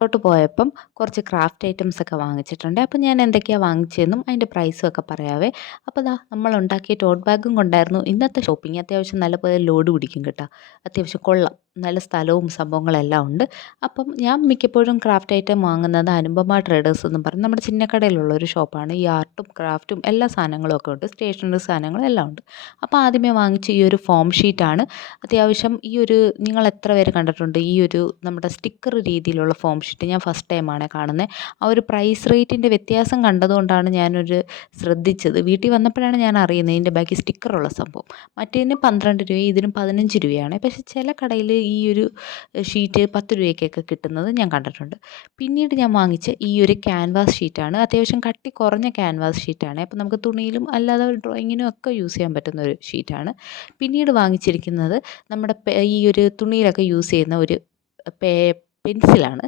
ോട്ട് പോയപ്പം കുറച്ച് craft items ഒക്കെ വാങ്ങിച്ചിട്ടുണ്ട്. അപ്പം ഞാൻ എന്തൊക്കെയാണ് വാങ്ങിച്ചതെന്നും അതിൻ്റെ പ്രൈസും ഒക്കെ പറയാവേ. അപ്പോൾ ദാ നമ്മൾ ഉണ്ടാക്കിയ ടോട്ട് ബാഗും കൊണ്ടായിരുന്നു ഇന്നത്തെ ഷോപ്പിംഗ്. അത്യാവശ്യം നല്ലപോലെ ലോഡ് പിടിക്കും കേട്ടോ. അത്യാവശ്യം കൊള്ളാം. നല്ല സ്ഥലവും സംഭവങ്ങളെല്ലാം ഉണ്ട്. അപ്പം ഞാൻ മിക്കപ്പോഴും ക്രാഫ്റ്റ് ഐറ്റം വാങ്ങുന്നത് അനുപമ ട്രേഡേഴ്സ് എന്നും പറഞ്ഞ് നമ്മുടെ ചിന്നക്കടയിലുള്ള ഒരു ഷോപ്പാണ്. ഈ ആർട്ടും ക്രാഫ്റ്റും എല്ലാ സാധനങ്ങളും ഒക്കെ ഉണ്ട്. സ്റ്റേഷനറി സാധനങ്ങളും എല്ലാം ഉണ്ട്. അപ്പോൾ ആദ്യമേ വാങ്ങിച്ച ഈ ഒരു ഫോം ഷീറ്റാണ്. അത്യാവശ്യം ഈ ഒരു നിങ്ങൾ എത്ര പേര് കണ്ടിട്ടുണ്ട് ഈ ഒരു നമ്മുടെ സ്റ്റിക്കർ രീതിയിലുള്ള ഫോം ഷീറ്റ്? ഞാൻ ഫസ്റ്റ് ടൈമാണ് കാണുന്നത്. ആ ഒരു പ്രൈസ് റേറ്റിൻ്റെ വ്യത്യാസം കണ്ടതുകൊണ്ടാണ് ഞാനൊരു ശ്രദ്ധിച്ചത്. വീട്ടിൽ വന്നപ്പോഴാണ് ഞാൻ അറിയുന്നത് ഇതിൻ്റെ ബാക്കി സ്റ്റിക്കറുള്ള സംഭവം. മറ്റേതിന് 12 രൂപയും ഇതിനും 15 രൂപയാണ്. പക്ഷേ ചില കടയിൽ ഈ ഒരു ഷീറ്റ് 10 രൂപയ്ക്കൊക്കെ കിട്ടുന്നത് ഞാൻ കണ്ടിട്ടുണ്ട്. പിന്നീട് ഞാൻ വാങ്ങിച്ച ഈ ഒരു ക്യാൻവാസ് ഷീറ്റാണ്. അത്യാവശ്യം കട്ടി കുറഞ്ഞ ക്യാൻവാസ് ഷീറ്റാണ്. അപ്പോൾ നമുക്ക് തുണിയിലും അല്ലാതെ ഡ്രോയിങ്ങിനും ഒക്കെ യൂസ് ചെയ്യാൻ പറ്റുന്ന ഒരു ഷീറ്റാണ്. പിന്നീട് വാങ്ങിച്ചിരിക്കുന്നത് നമ്മുടെ ഈ ഒരു തുണിയിലൊക്കെ യൂസ് ചെയ്യുന്ന ഒരു പേ പെൻസിലാണ്.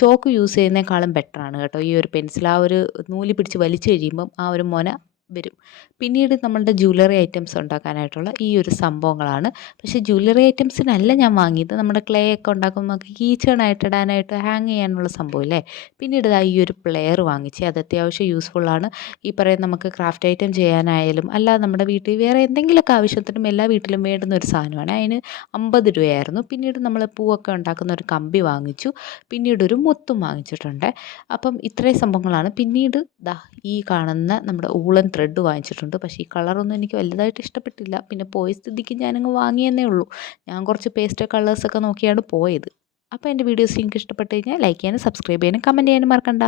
ചോക്ക് യൂസ് ചെയ്യുന്നതിനേക്കാളും ബെറ്ററാണ് കേട്ടോ ഈ ഒരു പെൻസിൽ. ആ ഒരു നൂല് പിടിച്ച് വലിച്ചു കഴിയുമ്പം ആ ഒരു മൊന വരും. പിന്നീട് നമ്മളുടെ ജ്വല്ലറി ഐറ്റംസ് ഉണ്ടാക്കാനായിട്ടുള്ള ഈ ഒരു സംഭവങ്ങളാണ്. പക്ഷേ ജ്വല്ലറി ഐറ്റംസിനല്ല ഞാൻ വാങ്ങിയത്. നമ്മുടെ ക്ലേ ഒക്കെ ഉണ്ടാക്കുമ്പോൾ നമുക്ക് കീ ചെയിനായിട്ട് ഇടാനായിട്ട് ഹാങ് ചെയ്യാനുള്ള സംഭവമില്ലേ. പിന്നീട് ദാ ഈ ഒരു പ്ലെയർ വാങ്ങിച്ച്. അത് അത്യാവശ്യം യൂസ്ഫുള്ളാണ്. ഈ പറയുന്ന നമുക്ക് ക്രാഫ്റ്റ് ഐറ്റം ചെയ്യാനായാലും അല്ലാതെ നമ്മുടെ വീട്ടിൽ വേറെ എന്തെങ്കിലുമൊക്കെ ആവശ്യത്തിനും എല്ലാ വീട്ടിലും വേണ്ടുന്ന ഒരു സാധനമാണ്. അതിന് 50 രൂപയായിരുന്നു. പിന്നീട് നമ്മൾ പൂവൊക്കെ ഉണ്ടാക്കുന്ന ഒരു കമ്പി വാങ്ങിച്ചു. പിന്നീട് ഒരു മുത്തും വാങ്ങിച്ചിട്ടുണ്ട്. അപ്പം ഇത്രയും സംഭവങ്ങളാണ്. പിന്നീട് ദാ ഈ കാണുന്ന നമ്മുടെ ഊളൻ ത്രെഡ് വാങ്ങിച്ചിട്ടുണ്ട്. പക്ഷേ ഈ കളറൊന്നും എനിക്ക് വലുതായിട്ട് ഇഷ്ടപ്പെട്ടില്ല. പിന്നെ പോയ സ്ഥിതിക്ക് ഞാനങ്ങ് വാങ്ങിയെന്നേ ഉള്ളൂ. ഞാൻ കുറച്ച് പേസ്റ്റൽ കളേഴ്സൊക്കെ നോക്കിയാണ് പോയത്. അപ്പോൾ എൻ്റെ വീഡിയോസ് നിങ്ങൾക്ക് ഇഷ്ടപ്പെട്ട് കഴിഞ്ഞാൽ ലൈക്ക് ചെയ്യാനും സബ്സ്ക്രൈബ് ചെയ്യാനും കമൻറ്റ് ചെയ്യാനും മറക്കണ്ട.